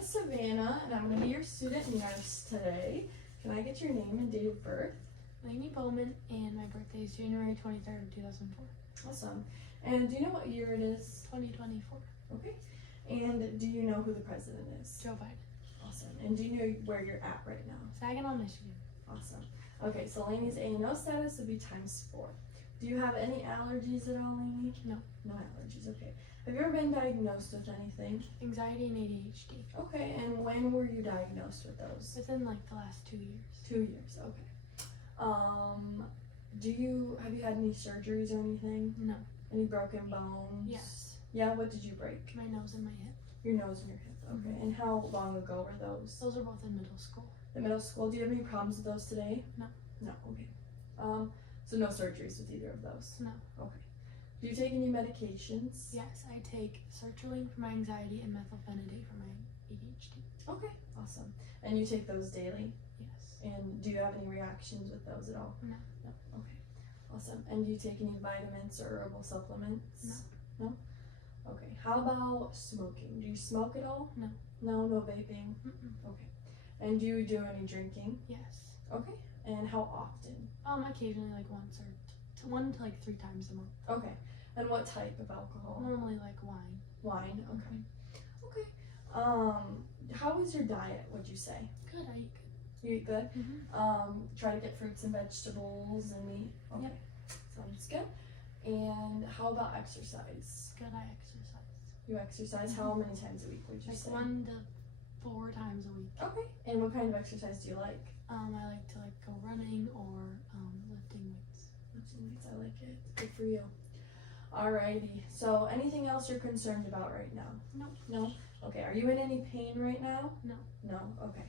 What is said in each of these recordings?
is Savannah, and I'm going to be your student nurse today. Can I get your name and date of birth? Lainey Bowman, and my birthday is January 23rd, 2004. Awesome. And do you know what year it is? 2024. Okay. And do you know who the president is? Joe Biden. Awesome. And do you know where you're at right now? Saginaw, Michigan. Awesome. Okay, so Lainey's A&O status would be ×4. Do you have any allergies at all, Lainey? No. No allergies, okay. Have you ever been diagnosed with anything? Anxiety and ADHD. Okay, and when were you diagnosed with those? Within like the last 2 years. 2 years, okay. Have you had any surgeries or anything? No. Any broken bones? Yes. Yeah, what did you break? My nose and my hip. Your nose and your hip, okay. And how long ago were those? Those are both in middle school. The middle school, do you have any problems with those today? No. No, okay. So no surgeries with either of those? No. Okay. Do you take any medications? Yes, I take sertraline for my anxiety and methylphenidate for my ADHD. Okay, awesome. And you take those daily? Yes. And do you have any reactions with those at all? No. No, okay. Awesome. And do you take any vitamins or herbal supplements? No. No? Okay. How about smoking? Do you smoke at all? No. No, no vaping? Okay. And do you do any drinking? Yes. Okay. And how often? Occasionally like once or 1 to like 3 times a month. Okay. And what type of alcohol? Normally like wine. Wine, okay. Okay. How is your diet, would you say? Good, I eat good. You eat good? Try to get fruits and vegetables and meat? Okay. Yep. Sounds good. And how about exercise? Good, I exercise. You exercise how many times a week would you Like say? 1 to 4 times a week. Okay. And what kind of exercise do you like? I like to go running or lifting weights. Lifting weights, I like it. Good for you. Alrighty. So anything else you're concerned about right now? No. No? Okay. Are you in any pain right now? No. No? Okay.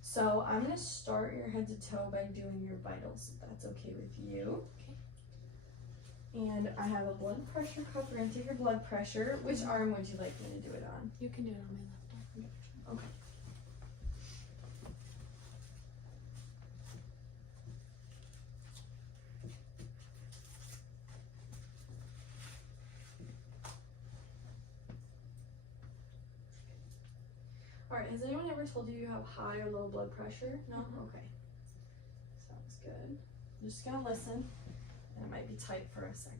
So I'm going to start your head to toe by doing your vitals, if that's okay with you. Okay. And I have a blood pressure cuff. We're going to take your blood pressure. Which arm would you like me to do it on? You can do it on my left arm. Okay. Alright, has anyone ever told you you have high or low blood pressure? No? Okay. Sounds good. I'm just gonna listen, and it might be tight for a second.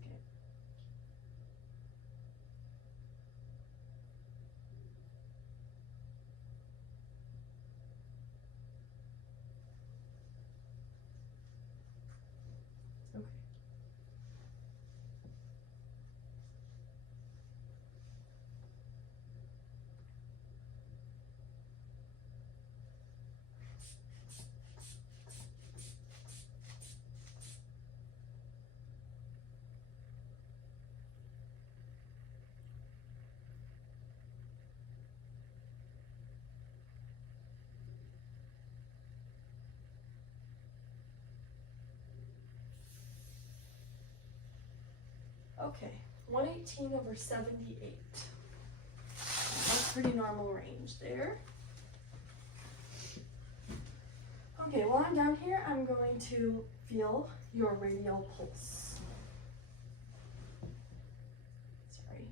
Okay. Okay, 118/78. That's pretty normal range there. Okay, while I'm down here, I'm going to feel your radial pulse. Sorry.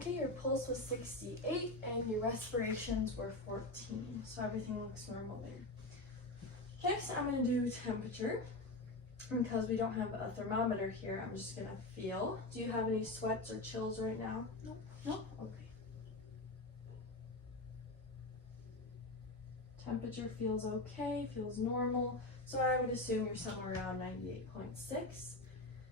Okay, your pulse was 68 and your respirations were 14, so everything looks normal there. Next, I'm going to do temperature. because we don't have a thermometer here, I'm just gonna feel. Do you have any sweats or chills right now? Nope. No? Okay. Temperature feels okay, feels normal. So I would assume you're somewhere around 98.6.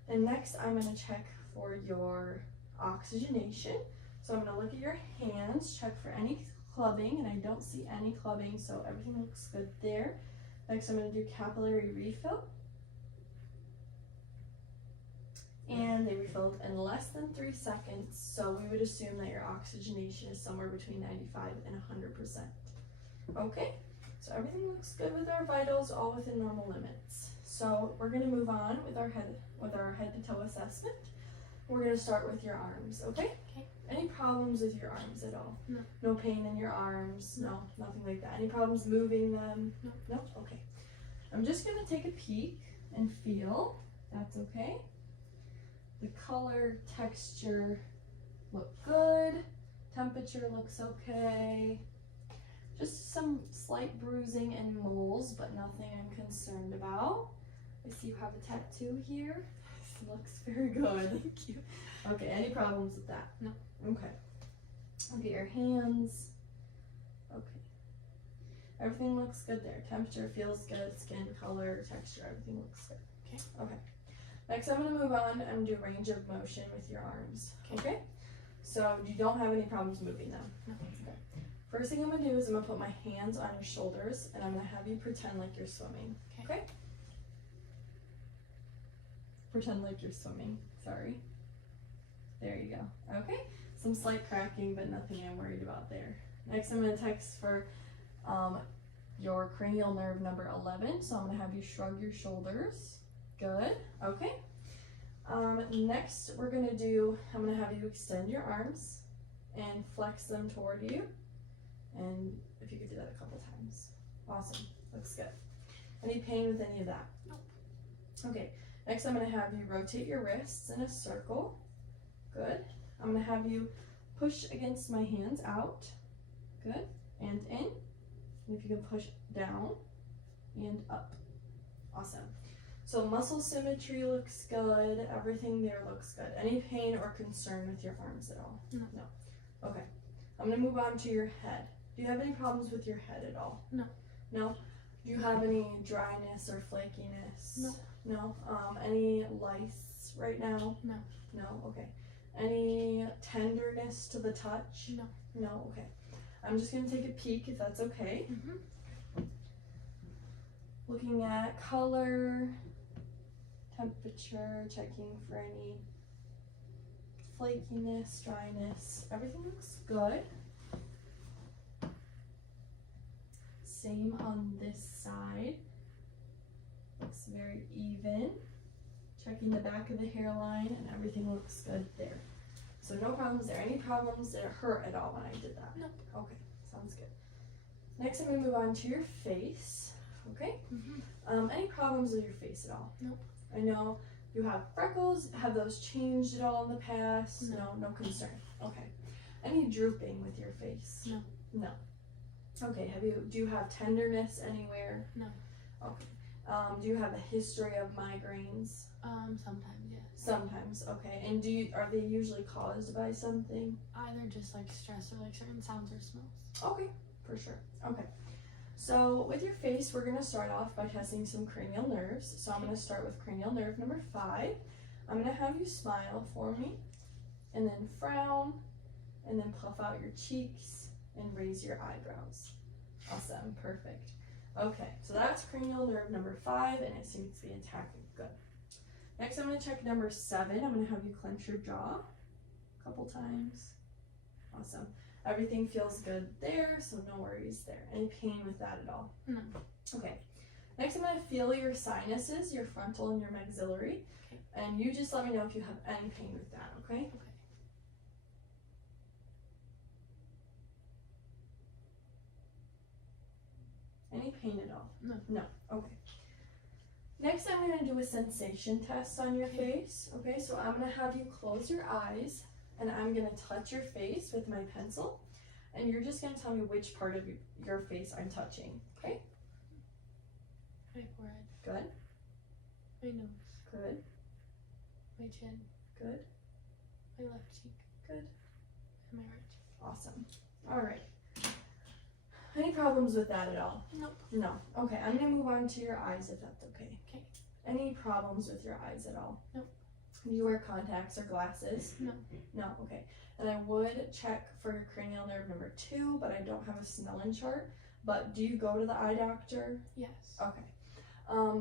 And next I'm gonna check for your oxygenation. So I'm gonna look at your hands, check for any clubbing, and I don't see any clubbing, so everything looks good there. Next I'm gonna do capillary refill. And they refilled in less than 3 seconds, so we would assume that your oxygenation is somewhere between 95 and 100%. Okay, so everything looks good with our vitals, all within normal limits. So we're gonna move on with our head to toe assessment. We're gonna start with your arms, okay? Okay. Any problems with your arms at all? No. No pain in your arms? No, nothing like that. Any problems moving them? No. No? Okay. I'm just gonna take a peek and feel. That's okay. The color, texture look good. Temperature looks okay. Just some slight bruising and moles, but nothing I'm concerned about. I see you have a tattoo here. Looks very good. Thank you. Okay, any problems with that? No. Okay. Look at your hands. Okay. Everything looks good there. Temperature feels good, skin color, texture, everything looks good. Okay. Okay. Next I'm gonna move on and do range of motion with your arms. Okay? So you don't have any problems moving them? No. Okay. First thing I'm gonna do is I'm gonna put my hands on your shoulders and I'm gonna have you pretend like you're swimming. Okay? Pretend like you're swimming. Sorry. There you go. Okay? Some slight cracking, but nothing I'm worried about there. Next I'm gonna text for your cranial nerve number 11. So I'm gonna have you shrug your shoulders. Good. Okay. Next we're gonna I'm gonna have you extend your arms and flex them toward you. And if you could do that a couple times. Awesome. Looks good. Any pain with any of that? Nope. Okay. Next I'm gonna have you rotate your wrists in a circle. Good. I'm gonna have you push against my hands out. Good. And in. And if you can push down and up. Awesome. So muscle symmetry looks good. Everything there looks good. Any pain or concern with your arms at all? No. No. Okay. I'm gonna move on to your head. Do you have any problems with your head at all? No. No? Do you have any dryness or flakiness? No. No? Any lice right now? No. No? Okay. Any tenderness to the touch? No. No? Okay. I'm just gonna take a peek if that's okay. Mm-hmm. Looking at color, temperature, checking for any flakiness, dryness. Everything looks good. Same on this side. Looks very even. Checking the back of the hairline and everything looks good there. So no problems there. Any problems that hurt at all when I did that? No. Okay, sounds good. Next I'm gonna move on to your face. Okay? Mm-hmm. Any problems with your face at all? Nope. I know you have freckles. Have those changed at all in the past? No. No concern. Okay. Any drooping with your face? No. No. Okay. Do you have tenderness anywhere? No. Okay. Do you have a history of migraines? Sometimes, yes. Sometimes. Okay. And are they usually caused by something? Either just like stress or like certain sounds or smells. Okay, for sure. Okay. So with your face, we're gonna start off by testing some cranial nerves. So I'm gonna start with cranial nerve number 5. I'm gonna have you smile for me, and then frown, and then puff out your cheeks, and raise your eyebrows. Awesome, perfect. Okay, so that's cranial nerve number 5, and it seems to be attacking. Good. Next, I'm gonna check number 7. I'm gonna have you clench your jaw a couple times. Awesome. Everything feels good there, so no worries there. Any pain with that at all? No. Okay. Next, I'm gonna feel your sinuses, your frontal and your maxillary, Okay. and you just let me know if you have any pain with that, okay? Okay. Any pain at all? No. No. Okay. Next, I'm gonna do a sensation test on your Okay. face. Okay, so I'm gonna have you close your eyes, and I'm gonna touch your face with my pencil, and you're just gonna tell me which part of your face I'm touching. Okay. Okay, forehead. Good. My nose. Good. My chin. Good. My left cheek. Good. And my right cheek. Awesome. All right. Any problems with that at all? Nope. No. Okay, I'm gonna move on to your eyes if that's okay. Okay. Any problems with your eyes at all? Nope. Do you wear contacts or glasses? No. No, okay. And I would check for your cranial nerve number 2, but I don't have a Snellen chart. But do you go to the eye doctor? Yes. Okay.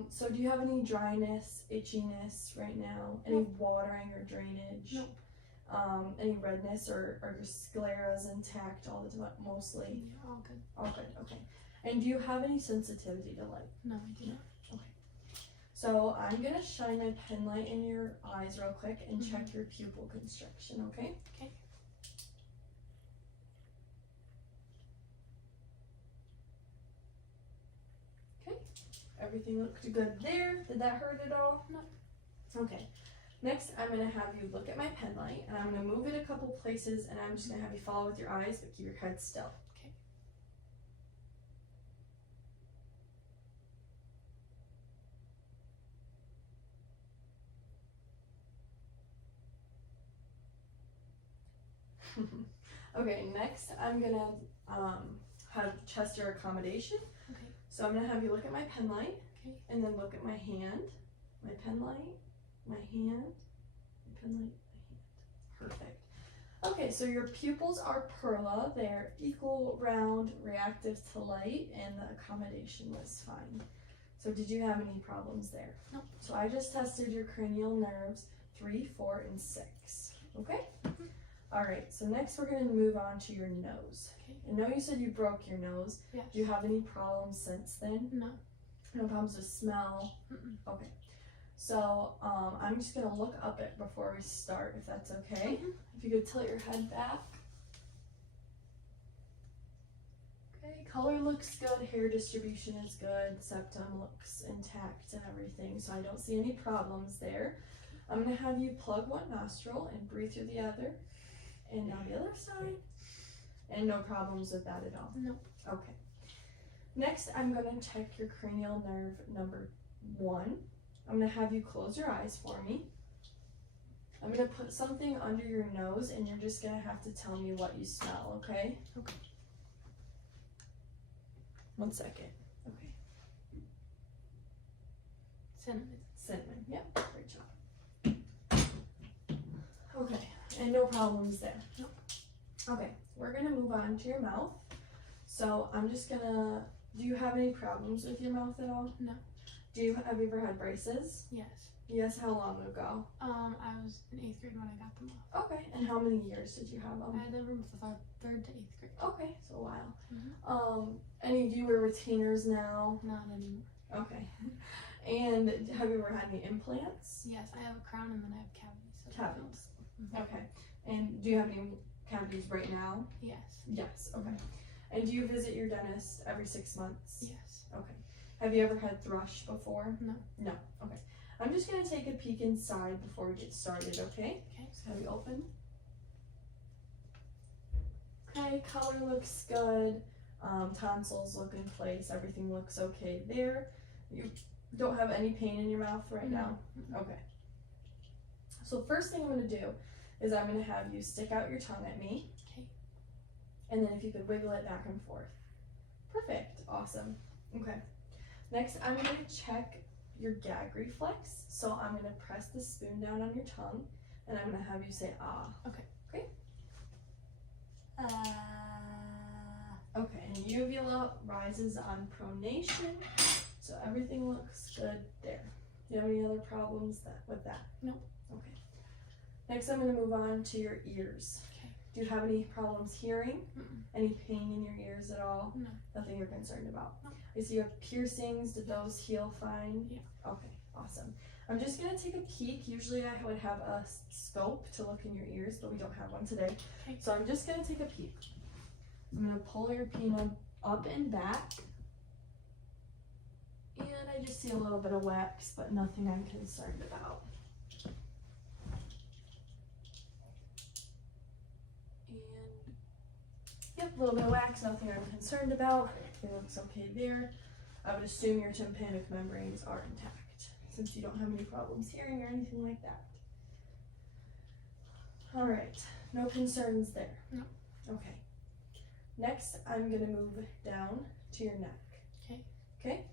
So do you have any dryness, itchiness right now? Any watering or drainage? Nope. Any redness or your sclera's intact all the time, mostly? Yeah, all good. All good, okay. And do you have any sensitivity to light? No, I do not. So I'm gonna shine my pen light in your eyes real quick and check your pupil constriction, okay? Okay. Okay, everything looked good there. Did that hurt at all? No. Okay. Next, I'm gonna have you look at my pen light, and I'm gonna move it a couple places, and I'm just gonna have you follow with your eyes, but keep your head still. Okay. Okay, next I'm gonna have chest or accommodation. Okay. So I'm gonna have you look at my pen light, Okay. and then look at my hand, my pen light, my hand, my pen light, my hand. Perfect. Okay, so your pupils are perla. They're equal, round, reactive to light, and the accommodation was fine. So did you have any problems there? No. So I just tested your cranial nerves 3, 4, and 6. Okay? All right, so next we're gonna move on to your nose. Okay. I know you said you broke your nose. Yes. Do you have any problems since then? No. No problems with smell? Mm-mm. Okay. So I'm just gonna look up it before we start, if that's okay. If you could tilt your head back. Okay, color looks good, hair distribution is good, septum looks intact and everything, so I don't see any problems there. I'm gonna have you plug one nostril and breathe through the other, and now the other side, and no problems with that at all. No. Okay. Next, I'm gonna check your cranial nerve number 1. I'm gonna have you close your eyes for me. I'm gonna put something under your nose, and you're just gonna have to tell me what you smell, okay? Okay. 1 second. Okay. Cinnamon. Cinnamon. Yep. Great job. Okay. And no problems there. Nope. Okay. We're gonna move on to your mouth. So I'm just gonna. Do you have any problems with your mouth at all? No. Have you ever had braces? Yes. Yes. How long ago? I was in 8th grade when I got them off. Okay. And how many years did you have I them? had them from 3rd to 8th grade. Okay. So a while. Mhm. Do you wear retainers now? Not anymore. Okay. And have you ever had any implants? Yes, I have a crown and then I have cavities. So Cavities. Mhm. Okay. And do you have any cavities right now? Yes. Yes. Okay. And do you visit your dentist every 6 months? Yes. Okay. Have you ever had thrush before? No. No. Okay. I'm just gonna take a peek inside before we get started, okay? Okay. So have you open? Okay, color looks good. Tonsils look in place. Everything looks okay there. You don't have any pain in your mouth right now? Okay. So first thing I'm gonna do is I'm gonna have you stick out your tongue at me. Okay. And then if you could wiggle it back and forth. Perfect. Awesome. Okay. Next, I'm going to check your gag reflex. So I'm going to press the spoon down on your tongue, and I'm going to have you say ah. Okay. Okay? Okay, and uvula rises on pronation, so everything looks good there. Do you have any other problems with that? No. Okay. Next, I'm going to move on to your ears. Okay. Do you have any problems hearing? Mm-mm. Any pain in your ears at all? No. Nothing you're concerned about? No. I see you have piercings. Did those heal fine? Yeah. Okay, awesome. I'm just going to take a peek. Usually I would have a scope to look in your ears, but we don't have one today. Okay. So I'm just going to take a peek. I'm going to pull your pinna up and back. And I just see a little bit of wax, but nothing I'm concerned about. And yep, a little bit of wax, nothing I'm concerned about. It looks okay there. I would assume your tympanic membranes are intact. since you don't have any problems hearing or anything like that. All right, no concerns there. No. Okay. Next, I'm gonna move down to your neck. Okay. Okay.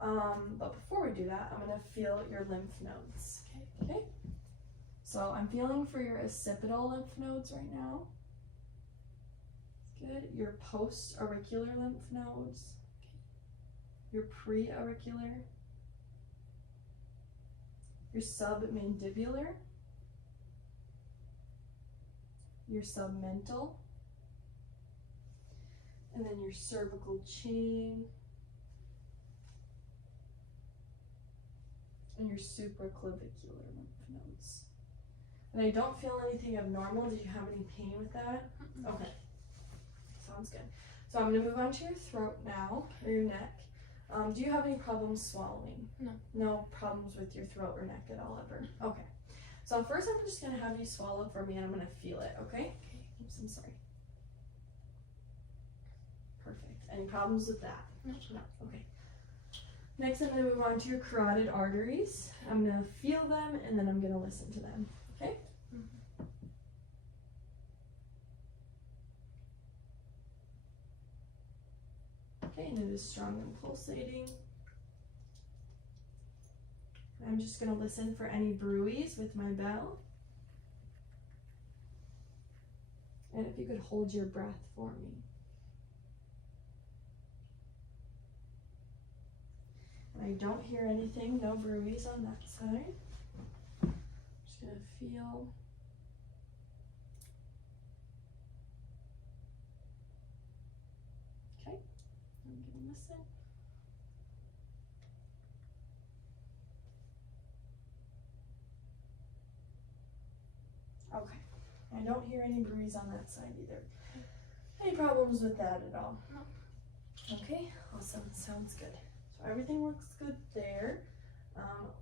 But before we do that, I'm gonna feel your lymph nodes. Okay. Okay. So I'm feeling for your occipital lymph nodes right now. Good. Your post-auricular lymph nodes. Your pre-auricular. Your submandibular. Your submental. And then your cervical chain. And your supraclavicular lymph nodes. And I don't feel anything abnormal. Did you have any pain with that? Okay. Sounds good. So I'm going to move on to your throat now, or your neck. Do you have any problems swallowing? No. No problems with your throat or neck at all ever? Okay. So first I'm just going to have you swallow for me and I'm going to feel it, okay? Okay. Oops, I'm sorry. Perfect. Any problems with that? No. No. Okay. Next I'm going to move on to your carotid arteries. I'm going to feel them and then I'm going to listen to them, okay? Okay, and it is strong and pulsating. I'm just going to listen for any bruise with my bell. And if you could hold your breath for me. And I don't hear anything, no bruise on that side. I'm just going to feel. Okay, I'm going to listen. Okay, I don't hear any bruise on that side either. Any problems with that at all? No. Okay, awesome, sounds good. So everything looks good there.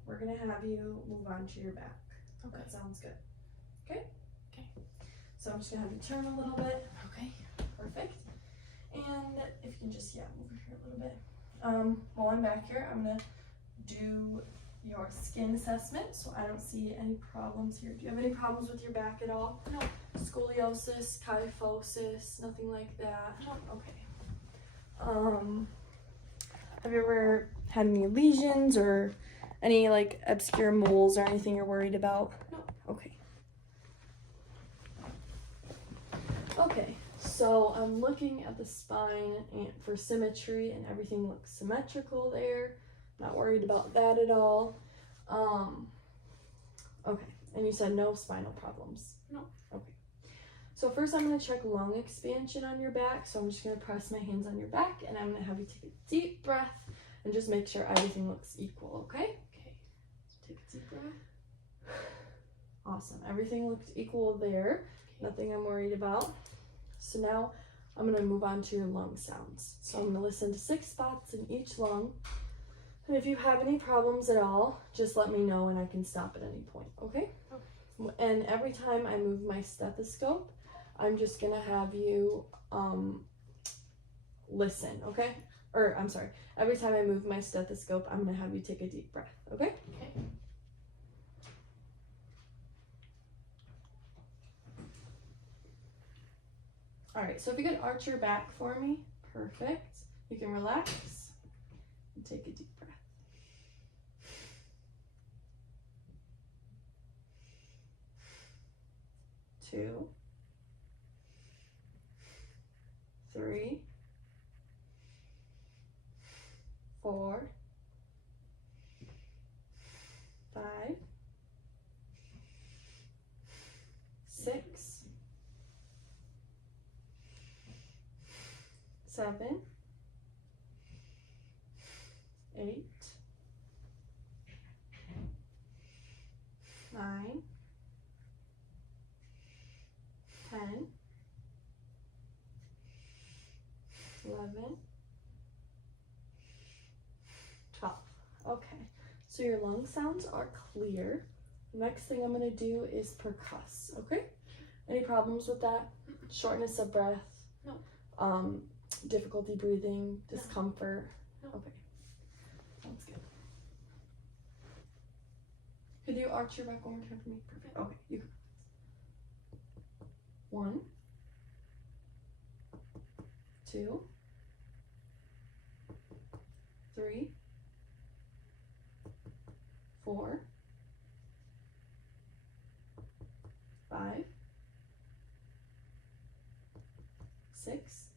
We're gonna have you move on to your back. Okay. That sounds good. Okay? Okay. So I'm just gonna have you turn a little bit. Okay. Perfect. And if you can just, move here a little bit. While I'm back here, I'm gonna do your skin assessment, so I don't see any problems here. Do you have any problems with your back at all? No. Scoliosis, kyphosis, nothing like that? No. Okay. Have you ever had any lesions or any like obscure moles or anything you're worried about? No. Okay. Okay, so I'm looking at the spine and for symmetry and everything looks symmetrical there. Not worried about that at all. Okay, and you said no spinal problems? No. Okay. So first I'm going to check lung expansion on your back. So I'm just going to press my hands on your back and I'm going to have you take a deep breath and just make sure everything looks equal, okay? Okay. So take a deep breath. Awesome. Everything looked equal there. Okay. Nothing I'm worried about. So now I'm going to move on to your lung sounds. So I'm going to listen to 6 spots in each lung. And if you have any problems at all, just let me know and I can stop at any point, okay? Okay. And every time I move my stethoscope, I'm just gonna have you listen, okay? Or I'm sorry, every time I move my stethoscope, I'm gonna have you take a deep breath, okay? Okay. All right, so if you could arch your back for me, perfect. You can relax and take a deep breath. 2, 3, 4, 5, 6, 7, 8, 9, 10, 11, 12. Okay, so your lung sounds are clear. Next thing I'm going to do is percuss, okay? Any problems with that? Shortness of breath? No. Difficulty breathing? Discomfort? No. Okay, sounds good. Could you arch your back one more time for me? Perfect. Okay, you go. 1, 2, 3, 4, 5, 6,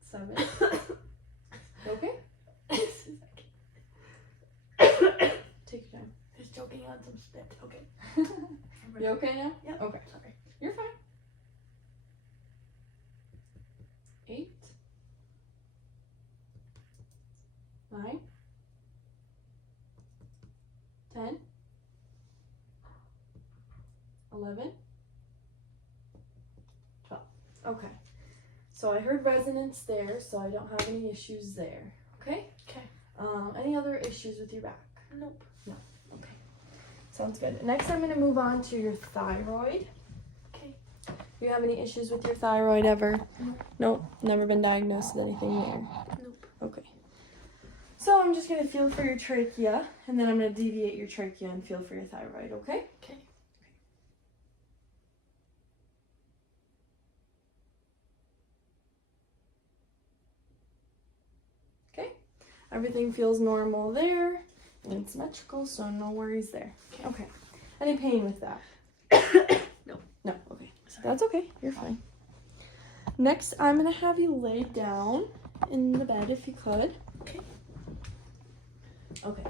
7. Okay? Take your time. Just choking on some spit. Okay. You okay now? Yep. Okay. Sorry. You're fine. 8, 9, 10, 11, 12. Okay. So I heard resonance there, so I don't have any issues there. Okay? Okay. Any other issues with your back? Nope. No. Okay. Sounds good. Next, I'm going to move on to your thyroid. Okay. Do you have any issues with your thyroid ever? No. Nope. Never been diagnosed with anything there. Nope. Okay. So I'm just going to feel for your trachea, and then I'm going to deviate your trachea and feel for your thyroid, okay? Okay. Okay. Everything feels normal there and symmetrical, so no worries there. Okay. Any pain with that? No. No. Okay. Sorry. That's okay. You're fine. Next, I'm going to have you lay down in the bed if you could. Okay. Okay.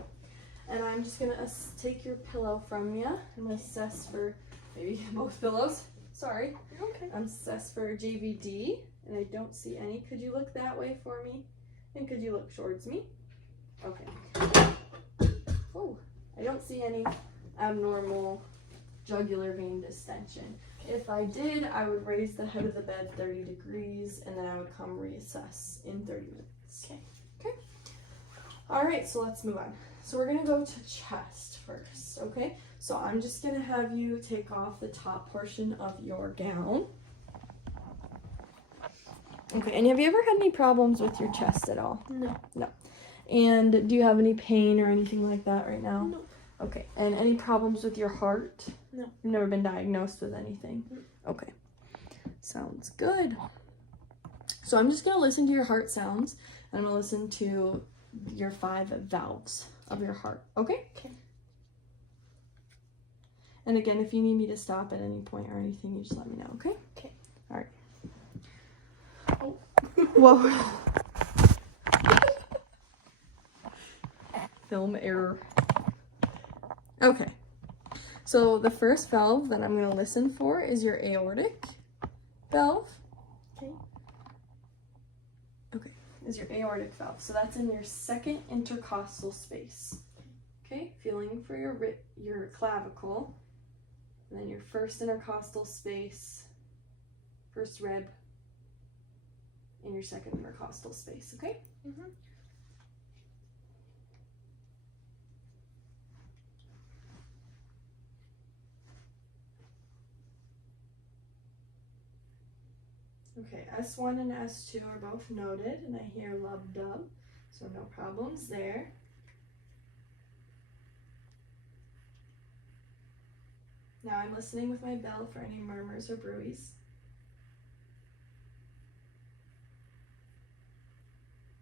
And I'm just going to take your pillow from you and assess for maybe both pillows. Sorry. You're okay. I'm assessed for JVD, and I don't see any. Could you look that way for me? And could you look towards me? Okay. Oh, I don't see any abnormal jugular vein distension. If I did, I would raise the head of the bed 30 degrees, and then I would come reassess in 30 minutes. Okay. Okay. All right, so let's move on. So we're gonna go to chest first, okay? So I'm just gonna have you take off the top portion of your gown. Okay, and have you ever had any problems with your chest at all? No. And do you have any pain or anything like that right now? No. Okay, and any problems with your heart? No. You've never been diagnosed with anything? No. Okay, sounds good. So I'm just gonna listen to your heart sounds, and I'm gonna listen to your 5 valves of your heart, okay? Okay. And again, if you need me to stop at any point or anything, you just let me know, okay? Okay. All right. Oh. Whoa. Film error. Okay. So the first valve that I'm going to listen for is your aortic valve. Okay. Okay. Is your aortic valve. So that's in your second intercostal space. Okay. Feeling for your clavicle. And then your first intercostal space, first rib, and your second intercostal space, okay? Mhm. Okay, S1 and S2 are both noted, and I hear lub dub, so no problems there. Now I'm listening with my bell for any murmurs or bruits.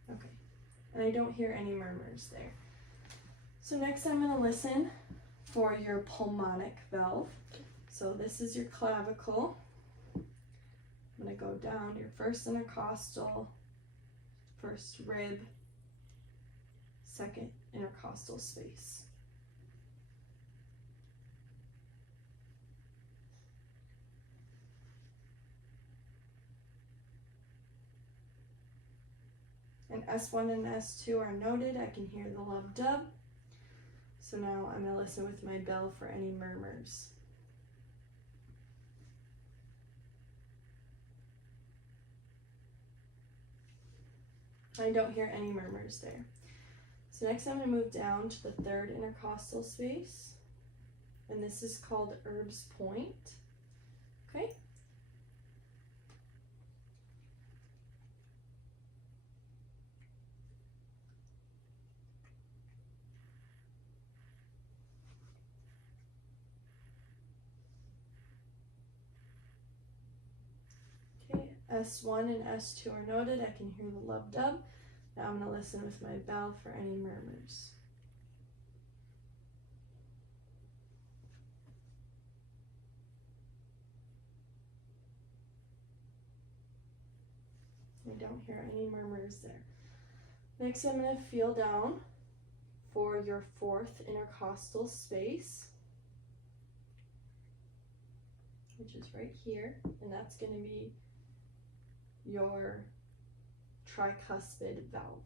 Okay, and I don't hear any murmurs there. So next I'm going to listen for your pulmonic valve. So this is your clavicle. I'm going to go down your first intercostal, first rib, second intercostal space. And S1 and S2 are noted. I can hear the lub dub. So now I'm going to listen with my bell for any murmurs. I don't hear any murmurs there. So next I'm going to move down to the third intercostal space. And this is called Erb's Point. Okay? S1 and S2 are noted. I can hear the lub dub. Now I'm going to listen with my bell for any murmurs. I don't hear any murmurs there. Next, I'm going to feel down for your fourth intercostal space, which is right here, and that's going to be your tricuspid valve.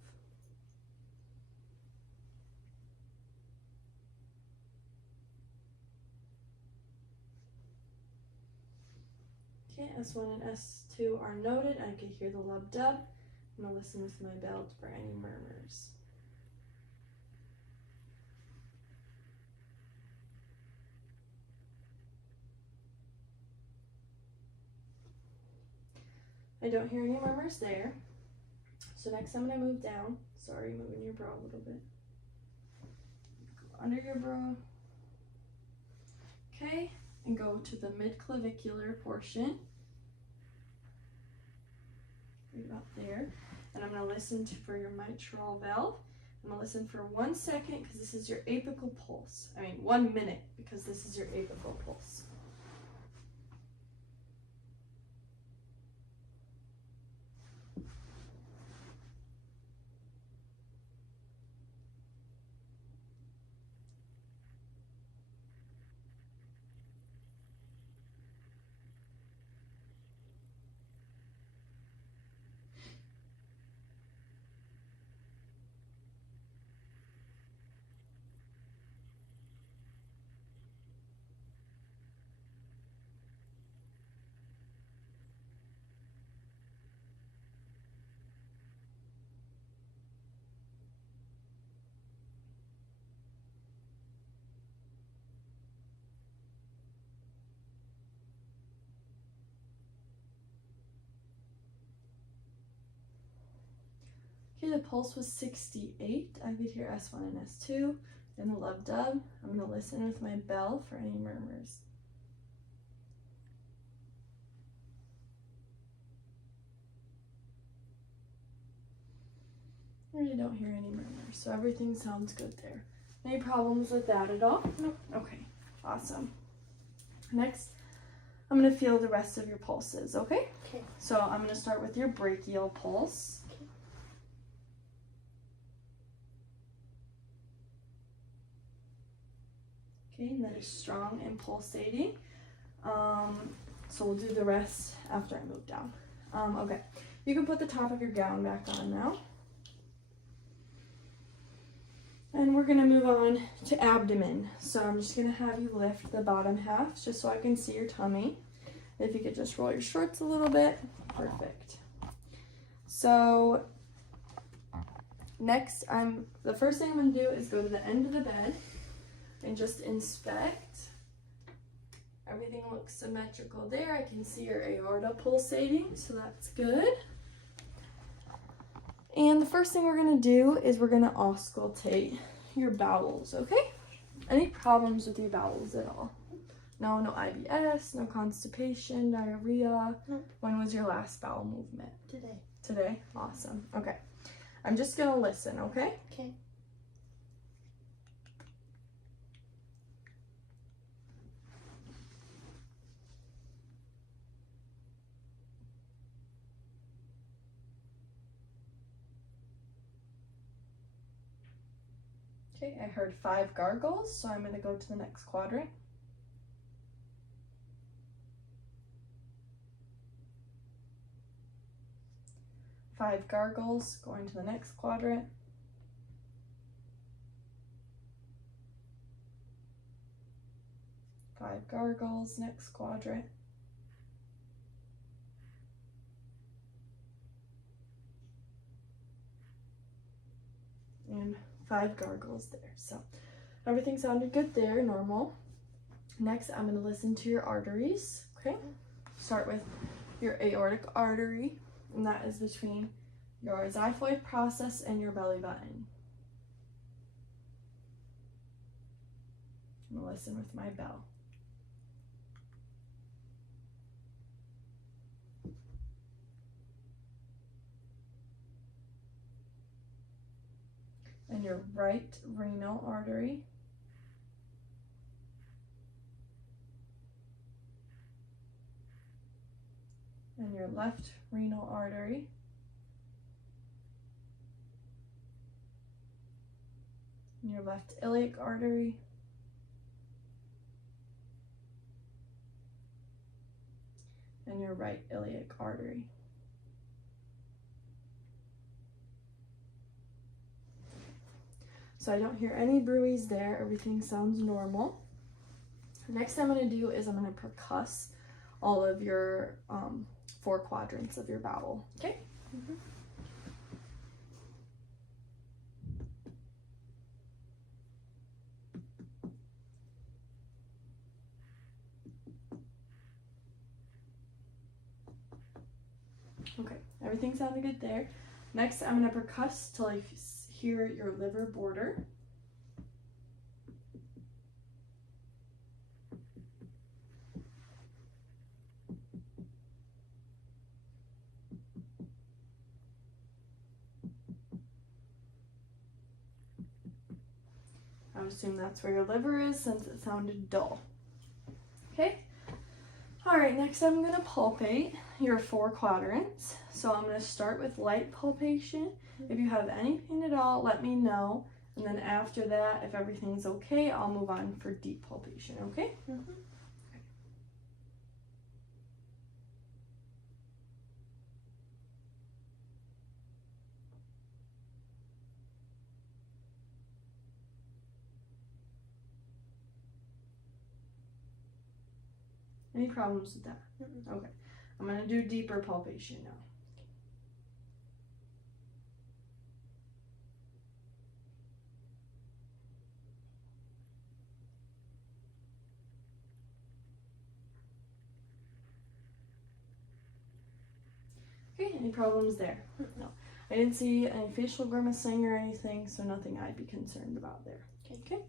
Okay, S1 and S2 are noted. I can hear the lub dub. I'm going to listen with my bell for any murmurs. I don't hear any murmurs there. So next I'm going to move down. Sorry, moving your brow a little bit. Go under your brow. Okay, and go to the mid-clavicular portion. Right about there. And I'm going to listen for your mitral valve. I'm going to listen for 1 second because this is your apical pulse. 1 minute because this is your apical pulse. Okay, the pulse was 68. I could hear S1 and S2 and the lub dub. I'm going to listen with my bell for any murmurs. I really don't hear any murmurs, so everything sounds good there. Any problems with that at all? Nope. Okay, awesome. Next, I'm going to feel the rest of your pulses, okay? Okay. So I'm going to start with your brachial pulse. Okay, and that is strong and pulsating. So we'll do the rest after I move down. Okay, you can put the top of your gown back on now. And we're gonna move on to abdomen. So I'm just gonna have you lift the bottom half just so I can see your tummy. If you could just roll your shorts a little bit, perfect. So next, the first thing I'm gonna do is go to the end of the bed and just inspect. Everything looks symmetrical there. I can see your aorta pulsating, so that's good. And the first thing we're gonna do is we're gonna auscultate your bowels, okay? Any problems with your bowels at all? No IBS, no constipation, diarrhea? Nope. When was your last bowel movement? Today. Today? Awesome, okay. I'm just gonna listen, okay? Okay. Okay, I heard 5 gargles, so I'm going to go to the next quadrant. Five gargles, going to the next quadrant. Five gargles, next quadrant. And 5 gargles there. So everything sounded good there, normal. Next, I'm going to listen to your arteries, okay? Start with your aortic artery, and that is between your xiphoid process and your belly button. I'm going to listen with my bell. and your right renal artery, and your left renal artery, and your left iliac artery, and your right iliac artery. So I don't hear any bruise there. Everything sounds normal. Next thing I'm going to do is I'm going to percuss all of your 4 quadrants of your bowel. Okay? Mm-hmm. Okay, everything sounded good there. Next, I'm going to percuss till I hear your liver border. I would assume that's where your liver is since it sounded dull. Okay? Alright, next I'm going to palpate your 4 quadrants. So I'm going to start with light palpation. If you have any pain at all, let me know. And then after that, if everything's okay, I'll move on for deep palpation, okay? Mm-hmm. Any problems with that? Mm-mm. Okay. I'm going to do deeper palpation now. Okay, any problems there? No. I didn't see any facial grimacing or anything, so nothing I'd be concerned about there. Okay.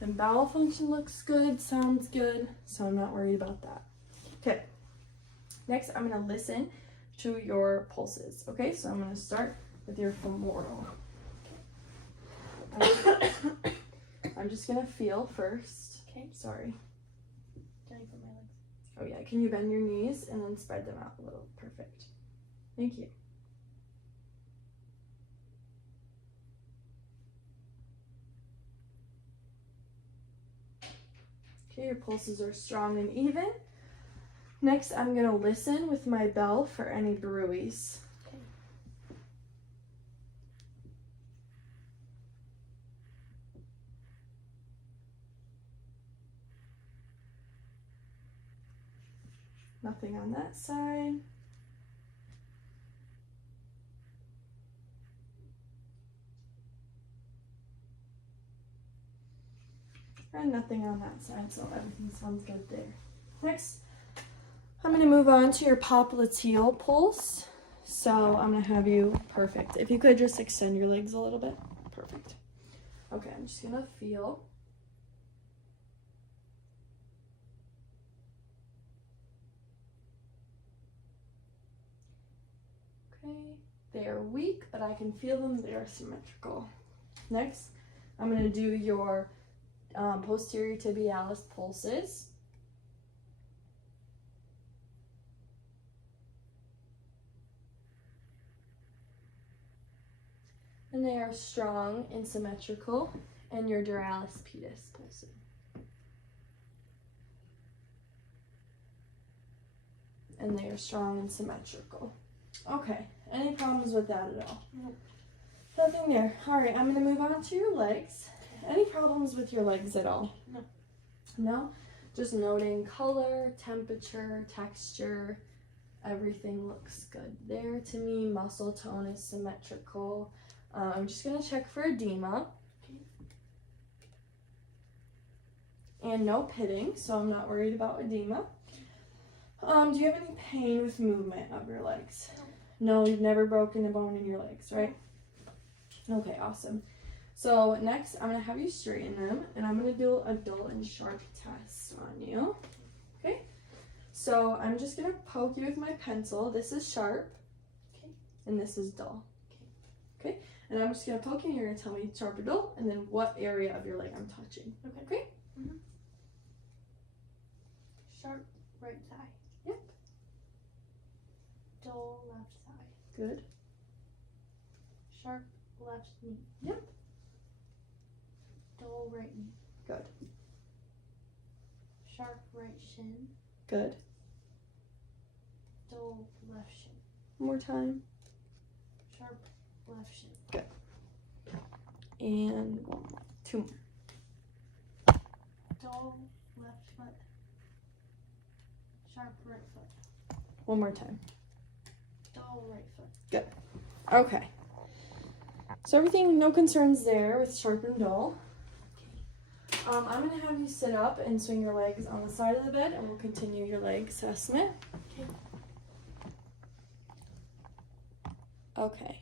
And bowel function looks good, sounds good, so I'm not worried about that. Okay. Next, I'm going to listen to your pulses. Okay, so I'm going to start with your femoral. I'm just going to feel first. Okay. Sorry. Can I put my legs? Oh yeah, can you bend your knees and then spread them out a little? Perfect. Thank you. Okay, your pulses are strong and even. Next, I'm going to listen with my bell for any bruise. Okay. Nothing on that side. And nothing on that side, so everything sounds good there. Next, I'm going to move on to your popliteal pulse. So I'm going to have you, perfect. If you could just extend your legs a little bit. Perfect. Okay, I'm just going to feel. Okay, they are weak, but I can feel them. They are symmetrical. Next, I'm going to do your posterior tibialis pulses. And they are strong and symmetrical, and your duralis pedis pulsing. And they are strong and symmetrical. Okay, any problems with that at all? Nope. Nothing there. Alright, I'm going to move on to your legs. Any problems with your legs at all? No. No? Just noting color, temperature, texture, everything looks good there to me. Muscle tone is symmetrical. I'm just going to check for edema. And no pitting, so I'm not worried about edema. Do you have any pain with movement of your legs? No, you've never broken a bone in your legs, right? Okay, awesome. So next, I'm going to have you straighten them, and I'm going to do a dull and sharp test on you. Okay? So I'm just going to poke you with my pencil. This is sharp, Okay. and this is dull. Okay? And I'm just gonna poke you and you're gonna tell me sharp or dull and then what area of your leg I'm touching. Okay? Sharp right thigh. Yep. Dull left thigh. Good. Sharp left knee. Yep. Dull right knee. Good. Sharp right shin. Good. Dull left shin. One more time. Sharp left shin. Good. And one more. 2 more. Dull left foot. Sharp right foot. One more time. Dull right foot. Good. Okay. So everything, no concerns there with sharp and dull. I'm going to have you sit up and swing your legs on the side of the bed and we'll continue your leg assessment. Okay. Okay.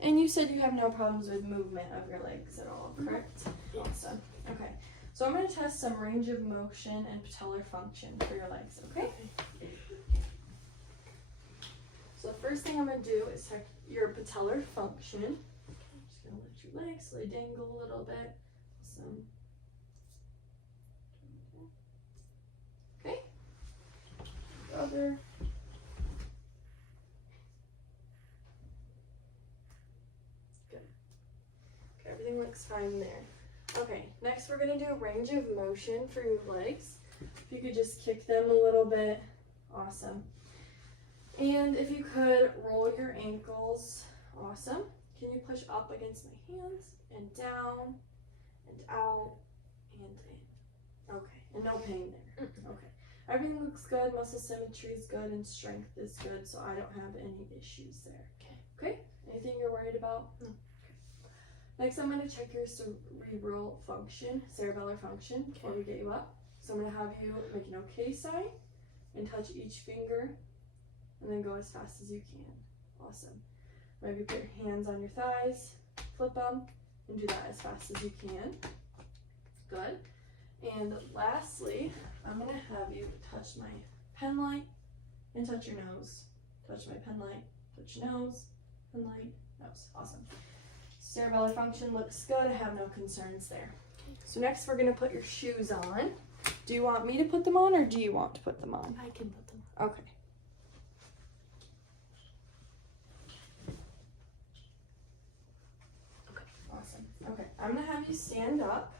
And you said you have no problems with movement of your legs at all, correct? Awesome. Okay. So I'm going to test some range of motion and patellar function for your legs, okay? So the first thing I'm going to do is check your patellar function. I'm just going to lift your legs so they dangle a little bit. Awesome. Okay. Other. Good. Okay, everything looks fine there. Okay, next we're going to do a range of motion for your legs. If you could just kick them a little bit. Awesome. And if you could roll your ankles. Awesome. Can you push up against my hands and down and out and in? Okay, and no pain there. Okay. Everything looks good, muscle symmetry is good, and strength is good, so I don't have any issues there. Okay? Anything you're worried about? No. Okay. Next, I'm going to check your cerebral function, cerebellar function, before we get you up. So I'm going to have you make an okay sign and touch each finger, and then go as fast as you can. Awesome. Maybe put your hands on your thighs, flip them, and do that as fast as you can. Good. And lastly, I'm going to have you touch my pen light and touch your nose. Touch my pen light, touch your nose, pen light, nose. Awesome. Cerebellar function looks good. I have no concerns there. So next we're going to put your shoes on. Do you want me to put them on or do you want to put them on? I can put them. Okay. Awesome. Okay, I'm going to have you stand up.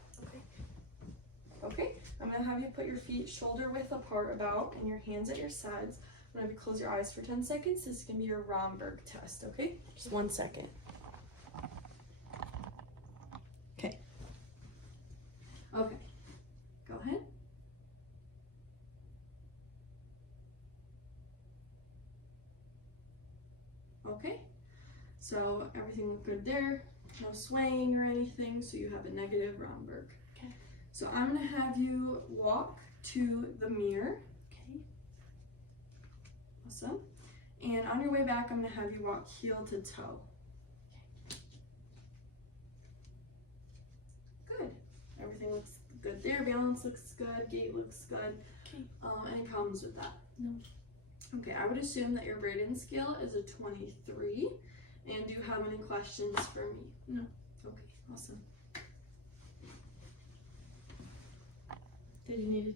Okay, I'm going to have you put your feet shoulder width apart about and your hands at your sides. I'm going to have you close your eyes for 10 seconds. This is going to be your Romberg test, okay? Just 1 second. Okay. Okay, go ahead. Okay, so everything looked good there. No swaying or anything, so you have a negative Romberg. Okay. So I'm going to have you walk to the mirror. Okay. Awesome. And on your way back, I'm going to have you walk heel to toe. Good. Everything looks good there. Balance looks good. Gait looks good. Okay. Any problems with that? No. Okay, I would assume that your Braden scale is a 23. And do you have any questions for me? No. Okay, awesome. Did you need